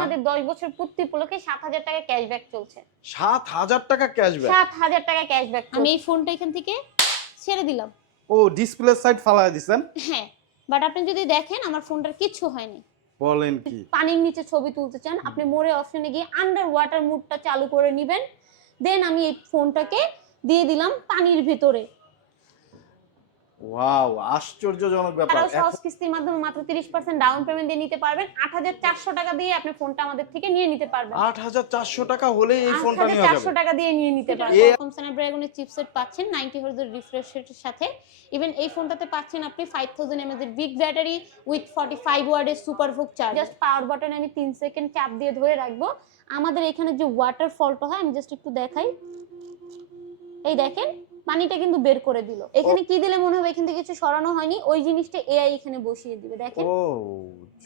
আমাদের দশ বছর পূর্তি উপলক্ষে সাত হাজার টাকা ক্যাশব্যাক চলছে। সাত হাজার টাকা ক্যাশব্যাক সাত হাজার টাকা ক্যাশব্যাক আমি এই ফোনটা এখান থেকে ছেড়ে দিলাম। ও ডিসপ্লে সাইড ফালাই দিছেন? হ্যাঁ বাট আপনি যদি দেখেন আমার ফোনটার কিচ্ছু হয়নি। বলেন কি? পানির নিচে ছবি তুলতে চান আপনি মোরে অপশনে গিয়ে আন্ডার ওয়াটার মুডটা চালু করে নেবেন। দেন আমি এই ফোনটাকে দিয়ে দিলাম পানির ভিতরে। ওয়াও আশ্চর্যজনক ব্যাপার। সহজ কিস্তির মাধ্যমে মাত্র তিরিশ পার্সেন্ট ডাউন পেমেন্ট দিয়ে নিতে পারবেন। আট হাজার চারশো টাকা দিয়ে আপনি ফোনটা আমাদের থেকে নিয়ে নিতে পারবেন। আট হাজার চারশো টাকা হলে এই ফোনটা হাজার নেওয়া চারশো যাবে টাকা দিয়ে নিয়ে নিতে পারবেন। এ- কম স্ন্যাপড্রাগনের চিপসেট পাচ্ছেন নাইনটি হার্জের রিফ্রেশ রেটের সাথে। ইভেন এই ফোনটাতে পাচ্ছেন আপনি ফাইভ থাউজেন্ড এমএজ এর big battery with forty five ওয়ার্ডের super VOOC charge just power button আমি তিন সেকেন্ড চাপ দিয়ে ধরে রাখব। আমাদের এখানে যে ওয়াটার ফলটা হয় আমি জাস্ট একটু দেখাই। এই দেখেন পানিটা কিন্তু বের করে দিল। এখানে কি দিলে মনে হবে? এখান থেকে কিছু সরানো হয়নি। ওই জিনিসটা এআই এখানে বসিয়ে দিবে দেখেন।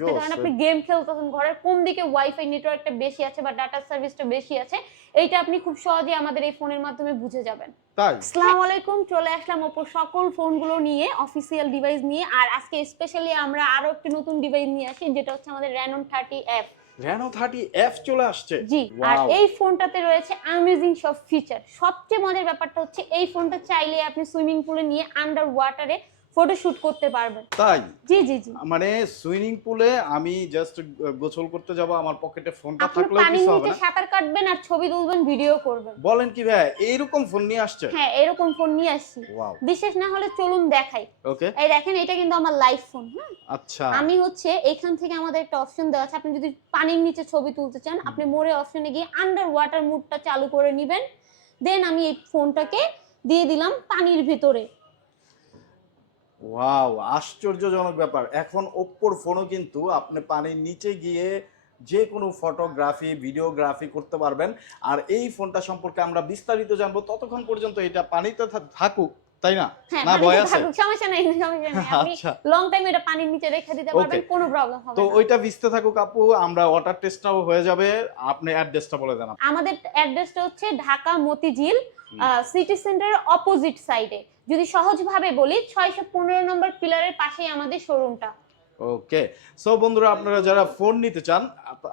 কারণ আপনি গেম খেলতেছেন ঘরের কোন দিকে ওয়াইফাই নেটওয়ার্কটা বেশি আছে বা ডাটা সার্ভিসটা বেশি আছে এইটা আপনি খুব সহজে আমাদের এই ফোনের মাধ্যমে বুঝে যাবেন। তাই? আসসালামু আলাইকুম চলে আসলাম ওপো সকল ফোনগুলো নিয়ে অফিসিয়াল ডিভাইস নিয়ে। আর আজকে স্পেশালি আমরা আরও একটি নতুন ডিভাইস নিয়ে আসি যেটা হচ্ছে আমাদের র্যানন থার্টি এফ থার্টি এফ চলে আসছে। জি আর এই ফোনটাতে রয়েছে অ্যামেজিং সব ফিচার সবচেয়ে মজার ব্যাপারটা হচ্ছে এই ফোনটা চাইলে আপনি সুইমিং পুলে নিয়ে আন্ডার ওয়াটারে ফটো শুট করতে পারবেন তাই? জি জি জি। মানে সুইমিং পুলে আমি জাস্ট গোসল করতে যাব আমার পকেটে ফোনটা থাকলেও কিছু হবে না। সাঁতার কাটবেন আর ছবি তুলবেন ভিডিও করবেন। বলেন কি ভাই এইরকম ফোন নিয়ে আসছে হ্যাঁ এরকম ফোন নিয়ে আসছি। বিশেষ না হলে চলুন দেখাই। ওকে এই দেখেন এটা কিন্তু আমার লাইভ ফোন হ্যাঁ আচ্ছা। আমি হচ্ছে এখান থেকে আমাদের একটা অপশন দেওয়া আছে। আপনি যদি পানির নিচে ছবি তুলতে চান আপনি মোরে অপশনে গিয়ে আন্ডার ওয়াটার মুডটা চালু করে নেবেন। দেন আমি এই ফোনটাকে দিয়ে দিলাম পানির ভিতরে। ওয়াও আশ্চর্যজনক ব্যাপার। এখন ওপ্পোর ফোনও কিন্তু আপনি পানির নিচে গিয়ে যে কোনো ফটোগ্রাফি ভিডিওগ্রাফি করতে পারবেন। আর এই ফোনটা সম্পর্কে আমরা বিস্তারিত জানব ততক্ষণ পর্যন্ত এটা পানিতে থাকুক তাই না? হ্যাঁ না ভয় আছে? সমস্যা নেই সমস্যা নেই। আপনি আচ্ছা। লং টাইম এটা পানির নিচে রেখে দিতে পারবেন কোনো প্রবলেম হবে তো ওইটা ভিজতে থাকুক আপু আমরা ওয়াটার টেস্টটাও হয়ে যাবে। আপনি অ্যাড্রেসটা বলে দেন। আমাদের অ্যাড্রেসটা হচ্ছে ঢাকা মতিঝিল। সিটি সেন্টারের অপোজিট সাইডে যদি সহজভাবে বলি ছয়শো পনেরো নম্বর পিলারের পাশেই আমাদের শোরুমটা ওকে সো বন্ধুরা আপনারা যারা ফোন নিতে চান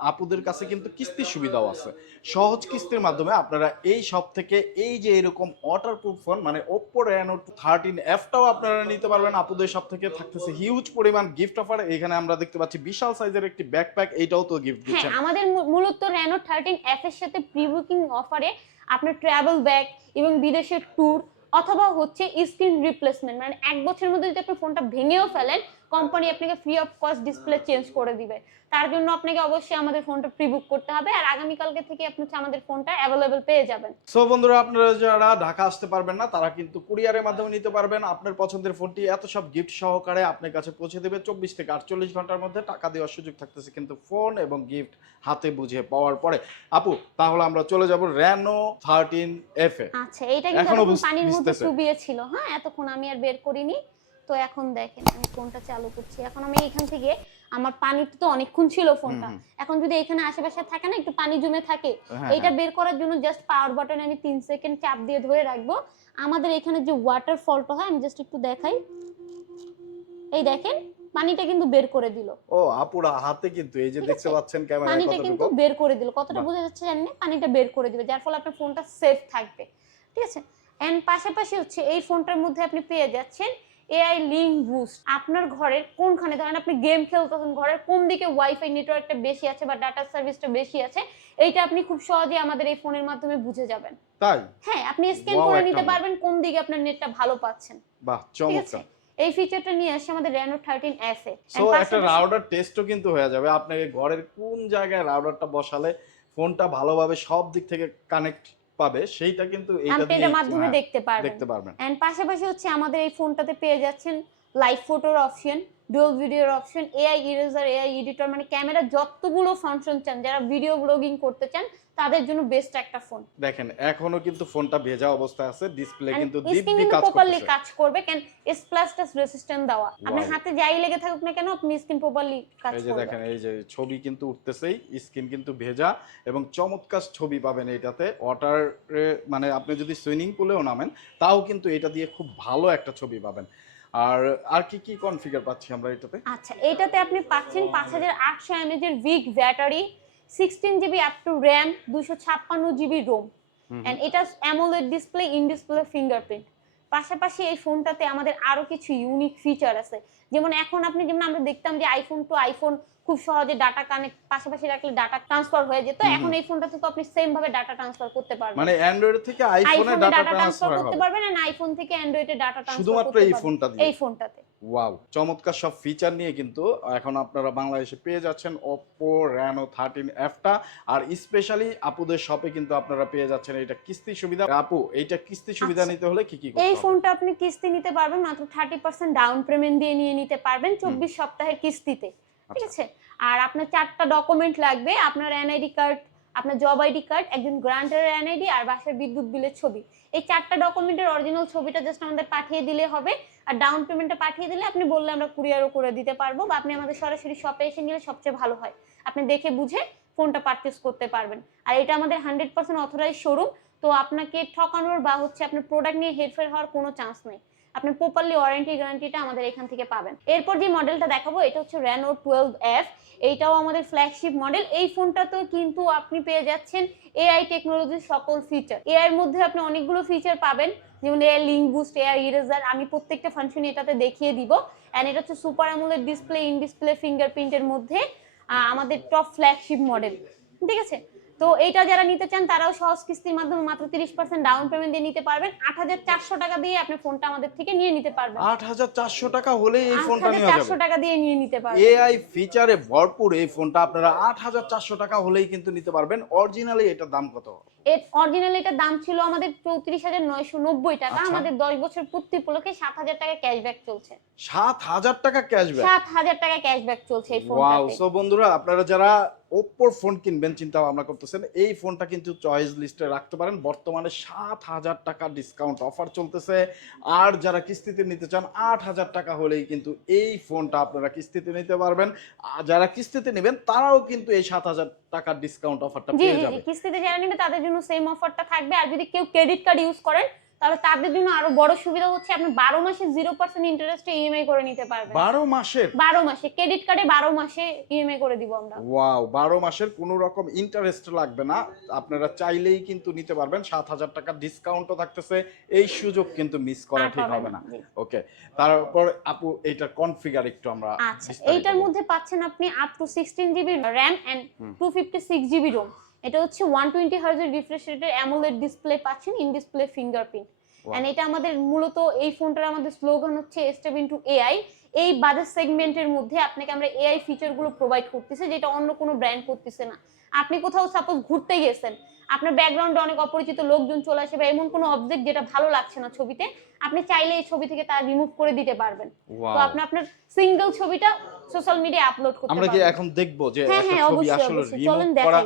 আপুদের কাছে কিন্তু কিস্তির সুবিধাও আছে। সহজ কিস্তির মাধ্যমে আপনারা এই সব থেকে এই যে এরকম ওয়াটারপ্রুফ ফোন মানে ওপ্পো রেনো থার্টিন এফটাও আপনারা নিতে পারবেন। আপুদের সব থেকে থাকতেছে হিউজ পরিমাণ গিফট অফার এখানে আমরা দেখতে পাচ্ছি বিশাল সাইজের একটি ব্যাকপ্যাক এটাও তো গিফট হ্যাঁ আমাদের মূলত রেনো থার্টিন এফ এর সাথে প্রি বুকিং অফারে আপনার ট্রাভেল ব্যাগ এবং বিদেশের ট্যুর অথবা হচ্ছে স্ক্রিন রিপ্লেসমেন্ট মানে এক বছরের মধ্যে যদি আপনি ফোনটা ভেঙেও ফেলেন কোম্পানি আপনাকে free of cost display change করে দিবে। তার জন্য আপনাকে অবশ্যই আমাদের ফোনটা প্রি বুক করতে হবে। আর আগামীকালকে থেকে আপনি আমাদের ফোনটা অ্যাভেলেবেল পেয়ে যাবেন। সো বন্ধুরা আপনারা যারা ঢাকা আসতে পারবেন না তারা কিন্তু কুরিয়ারের মাধ্যমে নিতে পারবেন। আপনার পছন্দের ফোনটি এত সব গিফট সহকারে আপনার কাছে পৌঁছে দেবে। চব্বিশ থেকে আটচল্লিশ ঘণ্টার মধ্যে টাকা দেওয়ার সুযোগ থাকতেছে কিন্তু ফোন এবং গিফট হাতে বুঝে পাওয়ার পরে। আপু তাহলে আমরা চলে যাব র্যানো থার্টিন এফ এ। আচ্ছা এইটা কিন্তু পানির মধ্যে। চুবিয়ে ছিল। হ্যাঁ এতক্ষণ আমি আর বের করিনি। তো এখন দেখেন আমি ফোনটা চালু করছি। এখন আমি এখান থেকে আমার পানি তো অনেকক্ষণ ছিল ফোনটা। এখন যদি এখানে আশেপাশে থাকে না একটু পানি জমে থাকে হ্যাঁ, হ্যাঁ। বের করার জন্য জাস্ট পাওয়ার বাটনে আমি তিন সেকেন্ড চাপ দিয়ে ধরে রাখব। আমাদের এখানে যে ওয়াটার ফলটা হয় আমি জাস্ট একটু দেখাই। এই দেখেন পানিটা কিন্তু বের করে দিল। ও আপুরা হাতে কিন্তু এই যে দেখতে পাচ্ছেন ক্যামেরায় পানিটা কিন্তু বের করে দিল। কতটা বোঝা যাচ্ছে জানি না পানিটা বের করে দিবে যার ফলে আপনার ফোনটা সেফ থাকবে। ঠিক আছে? এন্ড পাশাপাশি হচ্ছে এই ফোনটার মধ্যে আপনি পেয়ে যাচ্ছেন এআই লিঙ্ক বুস্ট আপনার ঘরের কোনখানে? ধরেন আপনি গেম খেলতেছেন ঘরের কোন দিকে ওয়াইফাই নেটওয়ার্কটা বেশি আছে বা ডাটা সার্ভিসটা বেশি আছে এইটা আপনি খুব সহজে আমাদের এই ফোনের মাধ্যমে বুঝে যাবেন। তাই? হ্যাঁ আপনি স্ক্যান করে নিতে পারবেন কোন দিকে আপনার নেটটা ভালো পাচ্ছেন। বাহ চমৎকার। এই ফিচারটা নিয়ে আসছে আমাদের রেনো থার্টিন এফ এ। সো একটা রাউটার টেস্টও কিন্তু হয়ে যাবে। আপনাকে ঘরের কোন জায়গায় রাউটারটা বসালে ফোনটা ভালোভাবে সব দিক থেকে কানেক্ট পাবে সেইটা কিন্তু মাধ্যমে হ্যাঁ, দেখতে পারবেন। দেখতে পারবেন। এন্ড পাশাপাশি হচ্ছে আমাদের এই ফোনটাতে পেয়ে যাচ্ছেন লাইভ ফটোর অপশন ডুয়াল ভিডিওর option AI eraser AI editor মানে ক্যামেরা যতগুলো ফাংশন চান যারা ভিডিও ব্লগিং করতে চান তাদের জন্য বেস্ট একটা ফোন দেখেন এখনও কিন্তু ফোনটা ভেজা অবস্থায় আছে ডিসপ্লে কিন্তু দিব্যি কাজ প্রপারলি কাজ করবে কেন এস প্লাস টাস রেসিস্ট্যান্ট দেওয়া। আপনার হাতে যাই লেগে থাকুক না কেন আপনি স্ক্রিন প্রপারলি কাজ করবে এই যে দেখেন এই যে ছবি কিন্তু উঠতেছেই স্ক্রিন কিন্তু ভেজা এবং চমৎকার ছবি পাবেন এইটাতে। ওয়াটার মানে আপনি যদি সুইমিং পুলেও নামেন তাও কিন্তু এটা দিয়ে খুব ভালো একটা ছবি পাবেন। আর আর কি কি কনফিগার পাচ্ছি আমরা এটাতে? আচ্ছা এটাতে আপনি পাচ্ছেন পাঁচ হাজার আটশো এমএজ এর weak battery sixteen GB up to RAM দুশো ছাপ্পান্ন জিবি রোম। অ্যান্ড এটা AMOLED display in display fingerprint পাশাপাশি এই ফোনটাতে আমাদের আরও কিছু ইউনিক ফিচার আছে। যেমন এখন আপনি যেমন আমরা দেখতাম যে আইফোন টু আইফোন খুব সহজে ডাটা কানেক্ট পাশাপাশি রাখলে ডাটা ট্রান্সফার হয়ে যেত। এখন এই ফোনটাতে তো আপনি সেম ভাবে ডাটা ট্রান্সফার করতে পারবেন। মানে অ্যান্ড্রয়েড থেকে আইফোনে ডাটা ট্রান্সফার করতে পারবেন এন্ড আইফোন থেকে অ্যান্ড্রয়েডে ডাটা ট্রান্সফার শুধুমাত্র করতে এই পারবেন। এই ফোনটাতে ওয়াও। চমৎকার সব ফিচার নিয়ে কিন্তু এখন আপনারা বাংলাদেশে পেয়ে যাচ্ছেন ওপো Reno 13 Fটা। আর স্পেশালি আপুদের শপে কিন্তু আপনারা পেয়ে যাচ্ছেন এটা কিস্তি সুবিধা। আপু এইটা কিস্তি সুবিধা আচ্ছা। নিতে হলে কি কি এই ফোনটা আপনি কিস্তি নিতে পারবেন মাত্র থার্টি পার্সেন্ট ডাউন পেমেন্ট দিয়ে নিয়ে নিতে পারবেন চব্বিশ সপ্তাহের কিস্তিতে। ঠিক আচ্ছা। আছে? আর আপনার চারটা ডকুমেন্ট লাগবে। আপনার এনআইডি কার্ড আপনার জব আইডি কার্ড একজন গ্রান্টারের এনআইডি আর বাসার বিদ্যুৎ বিলের ছবি। এই চারটা ডকুমেন্টের অরিজিনাল ছবিটা জাস্ট আমাদের পাঠিয়ে দিলে হবে। আর ডাউন পেমেন্টটা পাঠিয়ে দিলে আপনি বললে আমরা কুরিয়ারও করে দিতে পারব বা আপনি আমাদের সরাসরি শপে এসে নিলে সবচেয়ে ভালো হয়। আপনি দেখে বুঝে ফোনটা পারচেস করতে পারবেন। আর এটা আমাদের হান্ড্রেড পার্সেন্ট অথরাইজ শোরুম তো আপনাকে ঠকানোর বা হচ্ছে আপনার প্রোডাক্ট নিয়ে হেরফের হওয়ার কোনো চান্স নেই। আপনি প্রপারলি ওয়ারেন্টি গ্যারান্টিটা আমাদের এখান থেকে পাবেন। এরপর যে মডেলটা দেখাবো, এটা হচ্ছে রেনো টুয়েলভ এফ এইটাও আমাদের ফ্ল্যাগশিপ মডেল এই ফোনটাতেও কিন্তু আপনি পেয়ে যাচ্ছেন এআই টেকনোলজির সকল ফিচার এআই এর মধ্যে আপনি অনেকগুলো ফিচার পাবেন, যেমন AI link boost AI eraser আমি প্রত্যেকটা ফাংশন এটাতে দেখিয়ে দিব। অ্যান্ড এটা হচ্ছে super AMOLED display in display ফিঙ্গারপ্রিন্টের মধ্যে আমাদের টপ ফ্ল্যাগশিপ মডেল ঠিক আছে? তো এইটা যারা নিতে চান তারাও সহজ কিস্তির মাধ্যমে মাত্র তিরিশ পার্সেন্ট ডাউন পেমেন্ট দিয়ে নিতে পারবেন। আট হাজার চারশো টাকা দিয়ে আপনি ফোনটা আমাদের থেকে নিয়ে নিতে পারবেন। আট হাজার চারশো টাকা হলেই এই ফোনটা নেওয়া চারশো টাকা দিয়ে নিয়ে নিতে পারবেন। এআই ফিচারে ভরপুর এই ফোনটা আপনারা আট হাজার চারশো টাকা হলেই কিন্তু নিতে পারবেন। অরিজিনালি এটার দাম কত? এর অরিজিনাল এটার দাম ছিল আমাদের চৌত্রিশ হাজার নয়শো নব্বই টাকা। আচ্ছা। আমাদের দশ বছর পূর্তি উপলক্ষে সাত হাজার টাকা ক্যাশব্যাক চলছে। সাত হাজার টাকা ক্যাশব্যাক সাত হাজার টাকা ক্যাশব্যাক চলছে এই ওয়াও ফোনটাতে সো বন্ধুরা আপনারা যারা ওপ্পোর ফোন কিনবেন চিন্তা ভাবনা করতেছেন। এই ফোনটা কিন্তু চয়েস লিস্টে রাখতে পারেন। বর্তমানে সাত হাজার টাকা ডিসকাউন্ট অফার চলতেছে। আর যারা কিস্তিতে নিতে চান আট হাজার টাকা হলেই কিন্তু এই ফোনটা আপনারা কিস্তিতে নিতে পারবেন। আর যারা কিস্তিতে নেবেন তারাও কিন্তু এই সাত হাজার টাকার ডিসকাউন্ট অফারটা পেয়ে যাবে কিস্তিতে যারা নেবে তাদের জন্য সেম অফারটা থাকবে। আর যদি কেউ ক্রেডিট কার্ড ইউজ করেন তাহলে তাদের জন্য আরও বড় সুবিধা হচ্ছে আপনি বারো মাসে জিরো পার্সেন্ট ইন্টারেস্টে ইএমআই করে নিতে পারবেন। বারো মাসের? বারো মাসে। ক্রেডিট কার্ডে বারো মাসে ইএমআই করে দিব আমরা। ওয়াও বারো মাসের কোনো রকম ইন্টারেস্ট লাগবে না। আপনারা চাইলেই কিন্তু নিতে পারবেন। সাত হাজার টাকার ডিসকাউন্টও থাকতেছে। এই সুযোগ কিন্তু মিস করা ঠিক হবে না। ওকে তারপর আপু এইটা কনফিগার একটু আমরা আচ্ছা এইটার মধ্যে পাচ্ছেন আপনি up to sixteen GB RAM and. Two fifty six GB ROM এটা হচ্ছে ওয়ান টোয়েন্টি হার্জের রিফ্রেশ রেটের অ্যামোলেড ডিসপ্লে পাচ্ছেন ইন ডিসপ্লে ফিঙ্গারপ্রিন্ট. এন্ড এটা আমাদের মূলত এই ফোনটার আমাদের স্লোগান হচ্ছে স্টেপ ইনটু এআই এই বাজেট সেগমেন্টের মধ্যে আপনাকে আমরা এআই ফিচারগুলো প্রোভাইড করতেছি যেটা অন্য কোনো ব্র্যান্ড করতেছে না। আপনি কোথাও সাপোজ ঘুরতে গেছেন আপনার ব্যাকগ্রাউন্ডে অনেক অপরিচিত লোকজন চলে আসে বা এমন কোনো অবজেক্ট যেটা ভালো লাগছে না ছবিতে আপনি চাইলে এই ছবি থেকে তা রিমুভ করে দিতে পারবেন। তো. আপনি আপনার সিঙ্গেল ছবিটা সোশ্যাল মিডিয়ায় আপলোড করতে পারবেন আমরা কি এখন দেখব যে হ্যাঁ একটা হ্যাঁ ছবি আসলে রিমুভ করা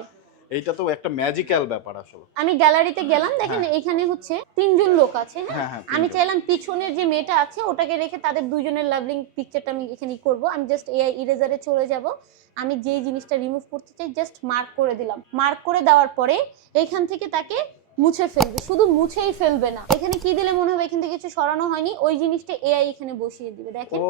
এইটা তো একটা ম্যাজিক্যাল ব্যাপার আসলে। আমি গ্যালারিতে গেলাম দেখেন হ্যাঁ। এখানে হচ্ছে তিনজন লোক আছে হ্যাঁ? হ্যাঁ হ্যাঁ আমি চাইলাম পিছনের যে মেয়েটা আছে ওটাকে রেখে তাদের দুজনের লাভলিং পিকচারটা আমি এখানেই করব। আমি জাস্ট এআই ইরেজারে চলে যাব। আমি যে জিনিসটা রিমুভ করতে চাই জাস্ট মার্ক করে দিলাম। মার্ক করে দেওয়ার পরে এইখান থেকে তাকে মুছে ফেলবে শুধু মুছেই ফেলবে না। এখানে কি দিলে মনে হবে? এখান থেকে কিছু সরানো হয়নি। ওই জিনিসটা এআই এখানে বসিয়ে দিবে দেখেন। ও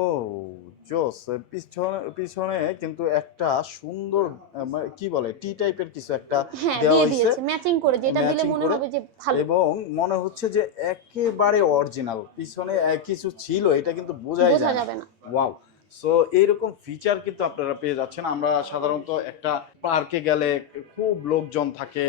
জোস পিছনে পিছনে কিন্তু একটা সুন্দর মানে কি বলে টি টাইপের কিছু একটা হ্যাঁ দেওয়া হয়েছে। ম্যাচিং করে যেটা দিলে মনে হবে যে ভালো। এবং মনে হচ্ছে যে একেবারে অরিজিনাল পিছনে কিছু ছিল এটা কিন্তু বোঝা যাবে না। ওয়াও সো এইরকম ফিচার কিন্তু আপনারা পেয়ে যাচ্ছেন। আমরা সাধারণত একটা পার্কে গেলে খুব লোকজন থাকে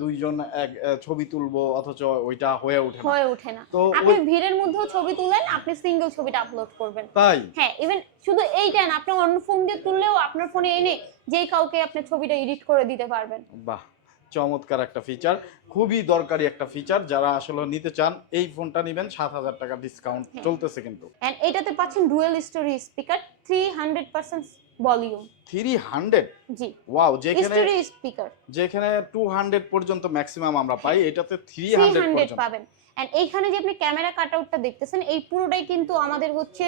দুইজন এক ছবি তুলবো অথচ ওইটা হয়ে ওঠে না। হয়ে ওঠে না। তো আপনি ভিড়ের মধ্যেও ছবি তুলেন আপনি সিঙ্গেল ছবিটা আপলোড করবেন। তাই? হ্যাঁ ইভেন শুধু এইটা না আপনি অন্য ফোন দিয়ে তুললেও আপনার ফোনে এনে যেই কাউকে আপনি ছবিটা এডিট করে দিতে পারবেন। বাহ! চমৎকার একটা ফিচার খুবই দরকারি একটা ফিচার যারা আসলে নিতে চান এই ফোনটা নেবেন সাত হাজার টাকা ডিসকাউন্ট হ্যাঁ। চলতেছে কিন্তু। এন্ড এটাতে পাচ্ছেন dual stereo speaker three hundred percent volume three hundred জি। ওয়াও যেখানে স্টোরি স্পিকার যেখানে টু হান্ড্রেড পর্যন্ত ম্যাক্সিমাম আমরা পাই এটাতে থ্রি থ্রি হান্ড্রেড হান্ড্রেড পর্যন্ত। পাবেন। এন্ড এইখানে যে আপনি ক্যামেরা কাট আউটটা দেখতেছেন এই পুরোটাই কিন্তু আমাদের হচ্ছে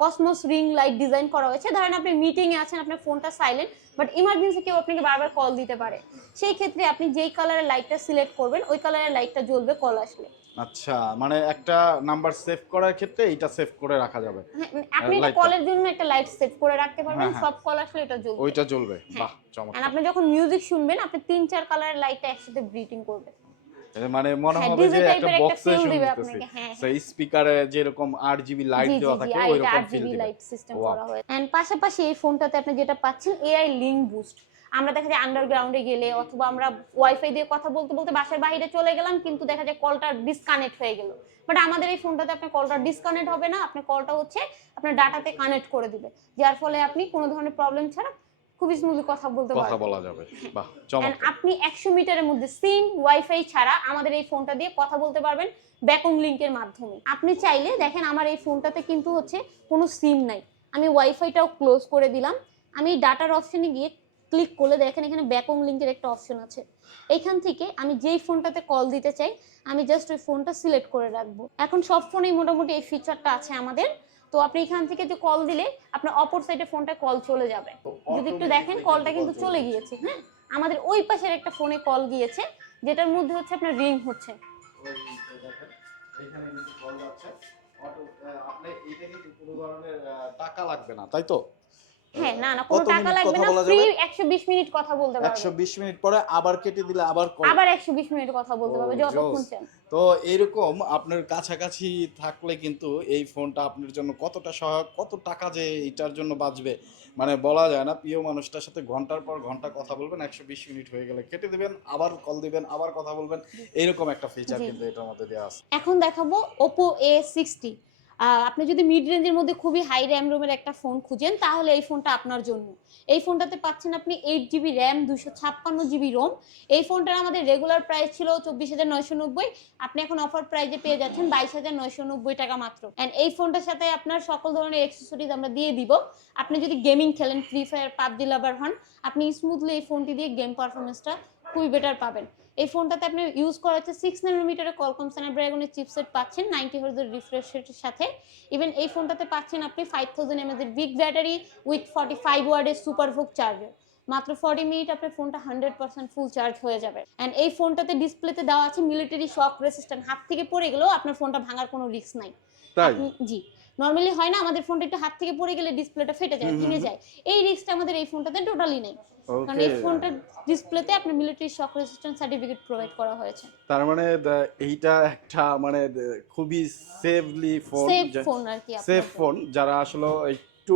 কসমোস রিং লাইট ডিজাইন করা হয়েছে। ধরেন আপনি মিটিং এ আছেন আপনার ফোনটা সাইলেন্ট বাট ইমার্জেন্সি কেউ আপনাকে বারবার কল দিতে পারে। সেই ক্ষেত্রে আপনি যেই কালারের লাইটটা সিলেক্ট করবেন ওই কালারের লাইটটা জ্বলবে কল আসলে আচ্ছা মানে একটা নাম্বার সেভ করার ক্ষেত্রে এটা সেভ করে রাখা যাবে। হ্যাঁ, মানে আপনি এটা কলের জন্য একটা লাইট সেট করে রাখতে পারবেন হ্যাঁ, হ্যাঁ। সব কল আসলে এটা জ্বলবে। ওইটা জ্বলবে। বাহ চমৎকার। আপনি যখন মিউজিক শুনবেন আপনি তিন চার কালারের লাইটটা একসাথে ব্রিটিং করবে এটা মানে মনে হ্যাঁ, হবে যে একটা বক্সে শুনতেছি হ্যাঁ, সেই স্পিকারে যেরকম আট জিবি লাইট দেওয়া থাকে ওই রকম ফিল দিবে। লাইট সিস্টেম করা হয়েছে এন্ড পাশাপাশি এই ফোনটাতে আপনি যেটা পাচ্ছেন এআই লিঙ্ক বুস্ট আমরা দেখা যায় আন্ডারগ্রাউন্ডে গেলে অথবা আমরা ওয়াইফাই দিয়ে কথা বলতে বলতে বাসার বাইরে চলে গেলাম কিন্তু দেখা যায় কলটা ডিসকানেক্ট হয়ে গেল। বাট আমাদের এই ফোনটাতে আপনার কলটা ডিসকানেক্ট হবে না আপনার কলটা হচ্ছে আপনার ডাটাতে কানেক্ট করে দিবে। যার ফলে আপনি কোনো ধরনের প্রবলেম ছাড়া খুবই স্মুথলি কথা বলতে কথা বলা যাবে। বাহ চমৎকার। আপনি একশো মিটারের মধ্যে সিম ওয়াইফাই ছাড়া আমাদের এই ফোনটা দিয়ে কথা বলতে পারবেন ব্যাকং লিঙ্কের মাধ্যমে। আপনি চাইলে দেখেন আমার এই ফোনটাতে কিন্তু হচ্ছে কোনো সিম নাই। আমি ওয়াইফাইটাও ক্লোজ করে দিলাম। আমি ডাটার অপশনে গিয়ে ক্লিক করলে দেখেন এখানে ব্যাকং লিঙ্কের একটা অপশন আছে। এইখান থেকে আমি যেই ফোনটাতে কল দিতে চাই আমি জাস্ট ওই ফোনটা সিলেক্ট করে রাখব। এখন সব ফোনেই মোটামুটি এই ফিচারটা আছে আমাদের। তো আপনি এখান থেকে যে কল দিলে আপনার অপর সাইডে ফোনটা কল চলে যাবে। যদি একটু দেখেন কলটা কিন্তু চলে গিয়েছে হ্যাঁ? আমাদের ওই পাশের একটা ফোনে কল গিয়েছে যেটার মধ্যে হচ্ছে আপনার রিং হচ্ছে। টাকা লাগবে না তাই তো? হ্যাঁ না না কোনো টাকা লাগবে না ফ্রি যাবে? একশো বিশ মিনিট কথা বলতে পারবে বিশ মিনিট পরে আবার কেটে দিলে আবার call। আবার একশো বিশ মিনিট কথা বলতে পারবে যতক্ষণ চান তো এরকম আপনার কাছাকাছি থাকলে কিন্তু এই ফোনটা আপনার জন্য কতটা সহায়ক কত টাকা যে এটার জন্য বাঁচবে মানে বলা যায় না প্রিয় মানুষটার সাথে ঘণ্টার পর ঘণ্টা কথা বলবেন একশো বিশ মিনিট হয়ে গেলে কেটে দিবেন আবার কল দিবেন আবার কথা বলবেন এরকম একটা ফিচার। কিন্তু এটার মধ্যে দেওয়া আছে এখন দেখাবো ওপো এ সিক্সটি আপনি যদি মিড রেঞ্জের মধ্যে খুবই হাই র্যাম রোমের একটা ফোন খুঁজেন, তাহলে এই ফোনটা আপনার জন্য। এই ফোনটাতে পাচ্ছেন আপনি এইট জিবি র্যাম দুশো ছাপ্পান্ন জিবি রোম এই ফোনটার আমাদের রেগুলার প্রাইস ছিল চব্বিশ হাজার নয়শো নব্বই। আপনি এখন অফার প্রাইজে পেয়ে যাচ্ছেন বাইশ হাজার নয়শো নব্বই টাকা মাত্র। অ্যান্ড এই ফোনটার সাথে আপনার সকল ধরনের এক্সেসরিজ আমরা দিয়ে দিব। আপনি যদি গেমিং খেলেন ফ্রি ফায়ার পাবজি লাভার হন, আপনি স্মুথলি এই ফোনটি দিয়ে গেম পারফরমেন্সটা খুবই বেটার পাবেন। এই ফোনটাতে আপনি ইউজ করা হচ্ছে সিক্স নানোমিটারের কলকম স্ন্যাপড্রাগনের চিপসেট পাচ্ছেন নাইনটি হার্জের রিফ্রেশ রেটের সাথে। ইভেন এই ফোনটাতে পাচ্ছেন আপনি five thousand এমএজের big battery with forty five ওয়ার্ডের সুপার ভোগ চার্জার মাত্র ফর্টি মিনিট আপনার ফোনটা হান্ড্রেড পার্সেন্ট ফুল চার্জ হয়ে যাবে। অ্যান্ড এই ফোনটাতে ডিসপ্লেতে দেওয়া আছে মিলিটারি শক রেসিস্ট্যান্ট হাত থেকে পড়ে গেলেও আপনার ফোনটা ভাঙার কোনো রিস্ক নাই। জি। নর্মালি হয় না আমাদের ফোনটা একটু হাত থেকে পড়ে গেলে ডিসপ্লেটা ফেটে যায় ভেঙে যায়। এই রিস্কটা আমাদের এই ফোনটাতে টোটালি নেই। কারণ এই ফোনটার ডিসপ্লেতে আপনার military shock resistant certificate provide করা হয়েছে। তার মানে এইটা একটা মানে খুবই সেফলি ফোন সেফ ফোন আর কি সেফ ফোন যারা আসলে একটু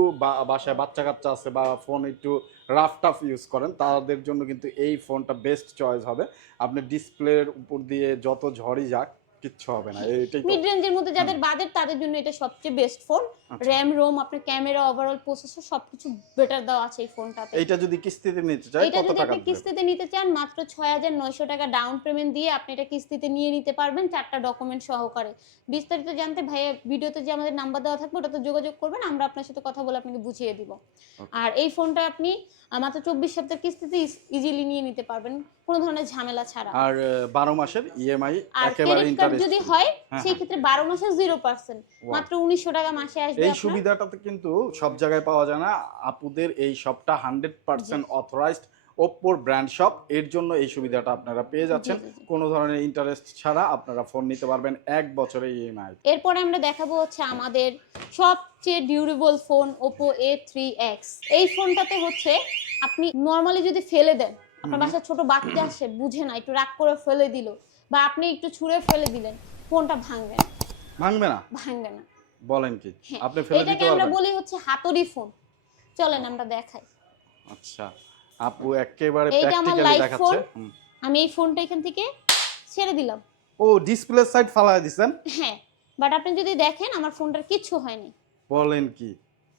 বাসায় বাচ্চা কাচ্চা আছে বা ফোন একটু রাফ টাফ ইউজ করেন তাদের জন্য কিন্তু এই ফোনটা বেস্ট চয়েস হবে। আপনি ডিসপ্লের উপর দিয়ে যত ঝড়ই যাক কিচ্ছু হবে না এইটাই মিড রেঞ্জের মধ্যে যাদের বাজেট তাদের জন্য এটা সবচেয়ে বেস্ট ফোন। র্যাম রোম আপনার ক্যামেরা ওভারঅল প্রসেসর সবকিছু বেটার দেওয়া আছে এই ফোনটাতে এইটা যদি কিস্তিতে নিতে চাই এটা কত যদি আপনি? কিস্তিতে নিতে চান মাত্র ছয় হাজার নয়শো টাকা ডাউন পেমেন্ট দিয়ে আপনি এটা কিস্তিতে নিয়ে নিতে পারবেন চারটা ডকুমেন্ট সহকারে। বিস্তারিত জানতে ভাইয়া ভিডিওতে যে আমাদের নাম্বার দেওয়া থাকবে ওটাতে যোগাযোগ করবেন আমরা আপনার সাথে কথা বলে আপনাকে বুঝিয়ে দিব। আর এই ফোনটা আপনি মাত্র চব্বিশ সপ্তাহ কিস্তিতে ইজিলি নিয়ে নিতে পারবেন। কোনো ধরনের ঝামেলা ছাড়া আর আহ, বারো মাসের ইএমআই একেবারে ইন্টারেস্ট যদি হয় সেই ক্ষেত্রে বারো মাসে জিরো পার্সেন্ট মাত্র উনিশশো টাকা মাসে আসবে এই আপনার। সুবিধাটাতে কিন্তু সব জায়গায় পাওয়া যায় না। আপুদের এই শপটা হান্ড্রেড পার্সেন্ট অথরাইজড ওপ্পোর ব্র্যান্ড শপ এর জন্য এই সুবিধাটা আপনারা পেয়ে যাচ্ছেন। কোনো ধরনের ইন্টারেস্ট ছাড়া আপনারা ফোন নিতে পারবেন এক বছরের ইএমআই এরপরে আমরা দেখাবো হচ্ছে আমাদের সবচেয়ে durable phone Oppo A three X এই ফোনটাতে হচ্ছে আপনি নর্মালি যদি ফেলে দেন আপনার। বাসায় ছোট বাচ্চা আসে বুঝে না একটু রাগ করে ফেলে দিল বা আপনি একটু ছুঁড়ে ফেলে দিলেন ফোনটা ভাঙবে না। ভাঙবে না? ভাঙবে না। বলেন কি হ্যাঁ, আপনি ফেলে দিতে আমরা বলি হচ্ছে হাতুড়ি ফোন। চলেন আমরা দেখাই। আচ্ছা আপু একেবারে প্র্যাকটিক্যালি দেখাচ্ছে। আমি এই ফোনটা এখান থেকে ছেড়ে দিলাম। ও ডিসপ্লে সাইড ফালায় দিছেন? হ্যাঁ বাট আপনি যদি দেখেন আমার ফোনটার কিছু হয়নি। বলেন কি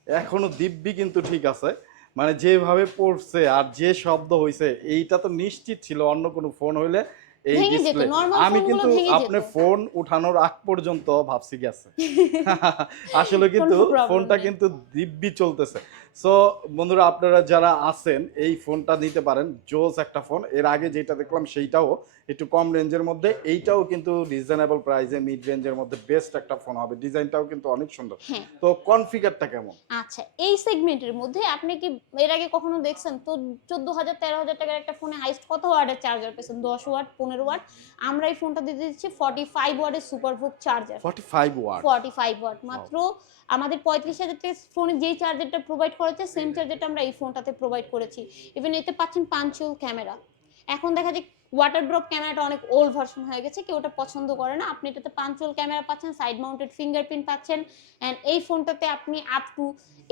এখনও দিব্যি কিন্তু ঠিক আছে। মানে যেভাবে পড়ছে আর যে শব্দ হইছে এইটা তো নিশ্চিত ছিল অন্য কোনো ফোন হইলে এই ডিসপ্লে আমি কিন্তু আপনি ফোন উঠানোর আগ পর্যন্ত ভাবছি গেছে। আসলে কিন্তু ফোনটা কিন্তু দিব্যি চলতেছে। সো বন্ধুরা আপনারা যারা আছেন এই ফোনটা নিতে পারেন জোস একটা ফোন। এর আগে যেটা দেখলাম সেইটাও একটু কম রেঞ্জের মধ্যে। এইটাও কিন্তু রিজনেবল প্রাইসে মিড রেঞ্জের মধ্যে বেস্ট একটা ফোন হবে। ডিজাইনটাও কিন্তু অনেক সুন্দর। হ্যাঁ। তো কনফিগারটা কেমন? আচ্ছা এই সেগমেন্টের মধ্যে আপনি কি এর আগে কখনো দেখছেন? তো চোদ্দ হাজার তেরো হাজার টাকার একটা ফোনে হাইস্ট কত ওয়ার্ডের চার্জার পেয়েছেন? দশ ওয়াট পনেরো ওয়াট। আমরা এই ফোনটা দিতে দিচ্ছি ফর্টি ফাইভ ওয়ার্ডের super VOOC charger forty five watt forty five watt মাত্র আমাদের পঁয়ত্রিশ হাজার টাকা ফোনে যেই চার্জারটা প্রোভাইড করেছে সেম চার্জারটা আমরা এই ফোনটাতে প্রোভাইড করেছি। ইভেন এতে পাচ্ছেন পাঞ্চুয়াল ক্যামেরা। এখন দেখা যায় ওয়াটার ড্রপ ক্যামেরাটা অনেক ওল্ড ভার্সন হয়ে গেছে কেউ ওটা পছন্দ করে না। আপনি এটাতে পাঞ্চুয়াল ক্যামেরা পাচ্ছেন সাইড মাউন্টেড ফিঙ্গারপ্রিন্ট পাচ্ছেন অ্যান্ড এই ফোনটাতে আপনি up to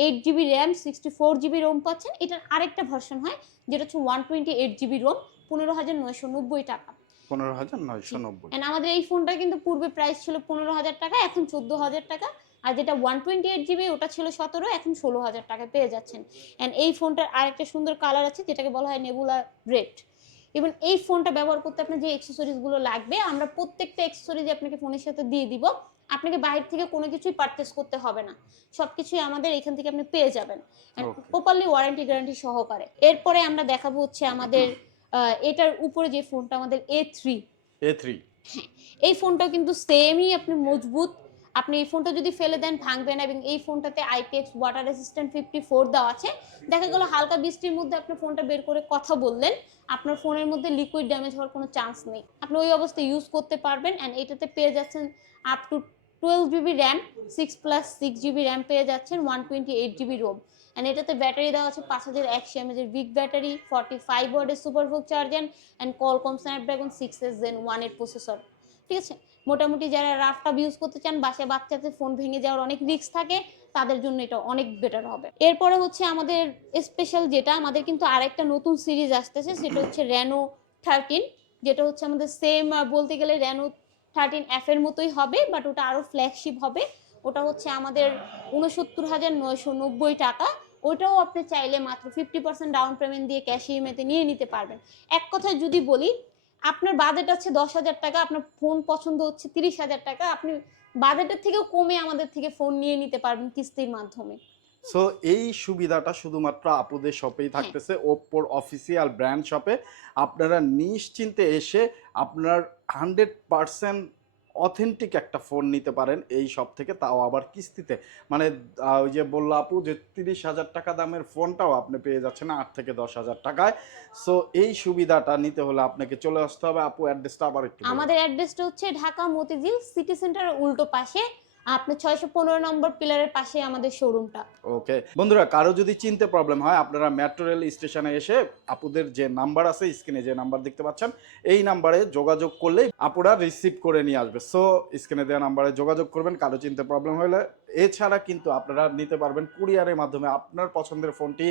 eight GB RAM sixty four GB ROM পাচ্ছেন। এটার আরেকটা ভার্সন হয় যেটা হচ্ছে one twenty eight GB ROM পনেরো হাজার নয়শো নব্বই টাকা। পনেরো হাজার নয়শো নব্বই। আমাদের এই ফোনটা কিন্তু পূর্বে প্রাইস ছিল পনেরো হাজার টাকা এখন চোদ্দ হাজার টাকা। আর যেটা ওয়ান টোয়েন্টি এইট জিবি ওটা ছিল সতেরো এখন ষোলো হাজার টাকা পেয়ে যাচ্ছেন। অ্যান্ড এই ফোনটার আরেকটা সুন্দর কালার আছে যেটাকে বলা হয় নেবুলা রেড ইভেন এই ফোনটা ব্যবহার করতে আপনার যে অ্যাক্সেসরিজগুলো লাগবে আমরা প্রত্যেকটা অ্যাক্সেসরিজ আপনাকে ফোনের সাথে দিয়ে দিব। আপনাকে বাইরে থেকে কোনো কিছুই পারচেস করতে হবে না। সব কিছুই আমাদের এখান থেকে আপনি পেয়ে যাবেন। প্রপারলি ওয়ারেন্টি গ্যারান্টি সহকারে। এরপরে আমরা দেখাবো হচ্ছে আমাদের এটার উপরে যে ফোনটা আমাদের এ থ্রি এ থ্রি এই ফোনটাও কিন্তু সেমই আপনি মজবুত আপনি এই ফোনটা যদি ফেলে দেন, ভাঙবে না এবং এই ফোনটাতে IPX water resistant fifty four দেওয়া আছে। দেখা গেল হালকা বৃষ্টির মধ্যে আপনি ফোনটা বের করে কথা বললেন, আপনার ফোনের মধ্যে লিকুইড ড্যামেজ হওয়ার কোনো চান্স নেই। আপনি ওই অবস্থায় ইউজ করতে পারবেন অ্যান্ড এটাতে পেয়ে যাচ্ছেন up to twelve GB RAM six plus six GB RAM পেয়ে যাচ্ছেন one twenty eight GB ROM and এটাতে ব্যাটারি দেওয়া আছে পাঁচ হাজার একশো এমএজের বিগ ব্যাটারি ফর্টি ফাইভ ওয়ার্ডের super VOOC charger and Qualcomm Snapdragon six S gen ওয়ানের প্রসেসর ঠিক আছে? মোটামুটি যারা রাফটাপ ইউজ করতে চান, বাসায় বাচ্চাদের ফোন ভেঙে যাওয়ার অনেক রিস্ক থাকে, তাদের জন্য এটা অনেক বেটার হবে। এরপরে হচ্ছে আমাদের স্পেশাল যেটা, আমাদের কিন্তু আরেকটা নতুন সিরিজ আসতেছে, সেটা হচ্ছে র্যানো থার্টিন যেটা হচ্ছে আমাদের সেম বলতে গেলে র্যানো থার্টিন এফ এর মতোই হবে বাট ওটা আরও ফ্ল্যাগশিপ হবে। ওটা হচ্ছে আমাদের উনসত্তর হাজার নয়শো নব্বই টাকা। ওটাও আপনি চাইলে মাত্র ফিফটি পার্সেন্ট ডাউন পেমেন্ট দিয়ে ক্যাশ ইএমআইতে নিয়ে নিতে পারবেন। এক কথায় যদি বলি আপনার বাজেট আছে দশ হাজার টাকা আপনার ফোন পছন্দ হচ্ছে তিরিশ হাজার টাকা আপনি বাজেটের থেকেও কমে আমাদের থেকে ফোন নিয়ে নিতে পারবেন কিস্তির মাধ্যমে। সো এই সুবিধাটা শুধুমাত্র আপুদের শপেই থাকতেছে ওপ্পোর অফিসিয়াল ব্র্যান্ড শপে আপনারা নিশ্চিন্তে এসে আপনার হান্ড্রেড পারসেন্ট অথেন্টিক একটা ফোন নিতে পারেন এই সব থেকে, তাও আবার কিস্তিতে। মানে ওই যে বলল আপু যে তিরিশ হাজার টাকা দামের ফোনটাও আপনি পেয়ে যাচ্ছেন আট থেকে দশ হাজার টাকায়। সো এই সুবিধাটা নিতে হলে আপনাকে চলে আসতে হবে। আপু অ্যাড্রেসটা আবার একটু আমাদের অ্যাড্রেসটা হচ্ছে ঢাকা মতিঝিল সিটি সেন্টার উল্টো পাশে। আপনার ছয়শো পনেরো নম্বর পিলারের পাশে আমাদের শোরুমটা ওকে। বন্ধুরা, কারও যদি চিনতে প্রবলেম হয়, আপনারা মেট্রো রেল স্টেশনে এসে আপুদের যে নাম্বার আছে স্ক্রিনে যে নাম্বার দেখতে পাচ্ছেন, এই নাম্বারে যোগাযোগ করলেই আপুরা রিসিভ করে নিয়ে আসবে। সো স্ক্রিনে দেওয়া নাম্বারে যোগাযোগ করবেন, কারও চিনতে প্রবলেম হলে। এছাড়া কিন্তু আপনারা নিতে পারবেন কুরিয়ারের মাধ্যমে আপনার পছন্দের ফোনটি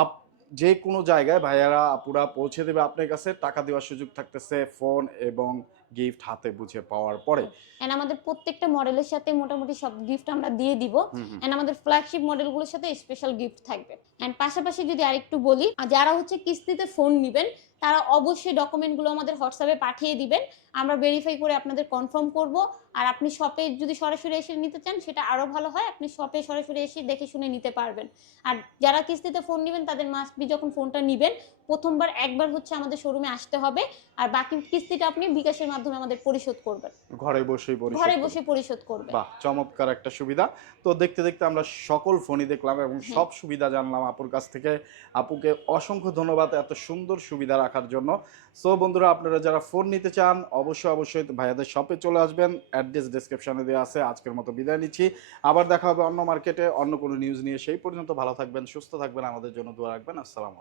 আপ, যে কোনো জায়গায় ভাইয়ারা আপুরা পৌঁছে দেবে আপনার কাছে, টাকা দেওয়ার সুযোগ থাকতেছে ফোন এবং গিফট হাতে বুঝে পাওয়ার পরে। এন্ড আমাদের প্রত্যেকটা মডেলের সাথে মোটামুটি সব গিফট আমরা দিয়ে দিব। এন্ড আমাদের ফ্ল্যাগশিপ মডেলগুলোর সাথে স্পেশাল গিফট থাকবে। এন্ড পাশাপাশি যদি আরেকটু বলি যারা হচ্ছে কিস্তিতে ফোন নেবেন তারা অবশ্যই ডকুমেন্টগুলো আমাদের হোয়াটসঅ্যাপে পাঠিয়ে দিবেন। আমরা ভেরিফাই করে আপনাদের কনফার্ম করব। আর আপনি শপে যদি সরাসরি এসে নিতে চান সেটা আরও ভালো হয়। আপনি শপে সরাসরি এসে দেখে শুনে নিতে পারবেন। আর যারা কিস্তিতে ফোন নেবেন তাদের মাস্ট বি যখন ফোনটা নেবেন প্রথমবার একবার হচ্ছে আমাদের শোরুমে আসতে হবে। আর বাকি কিস্তিটা আপনি বিকাশের মাধ্যমে আমাদের পরিশোধ করবেন। ঘরে বসেই ঘরে বসে পরিশোধ করবেন। বাহ চমৎকার একটা সুবিধা। তো দেখতে দেখতে আমরা সকল ফোনই দেখলাম এবং। সব সুবিধা জানলাম আপুর কাছ থেকে। আপুকে অসংখ্য ধন্যবাদ এত সুন্দর সুবিধা রাখার জন্য। সো বন্ধুরা, আপনারা যারা ফোন নিতে চান, অবশ্যই অবশ্যই ভাইয়াদের শপে চলে আসবেন। অ্যাড্রেস ডিসক্রিপশানে দেওয়া আছে, আজকের মতো বিদায় নিচ্ছি। আবার দেখা হবে অন্য মার্কেটে অন্য কোনো নিউজ নিয়ে। সেই পর্যন্ত ভালো থাকবেন, সুস্থ থাকবেন। আমাদের জন্য দোয়া রাখবেন। আসসালামু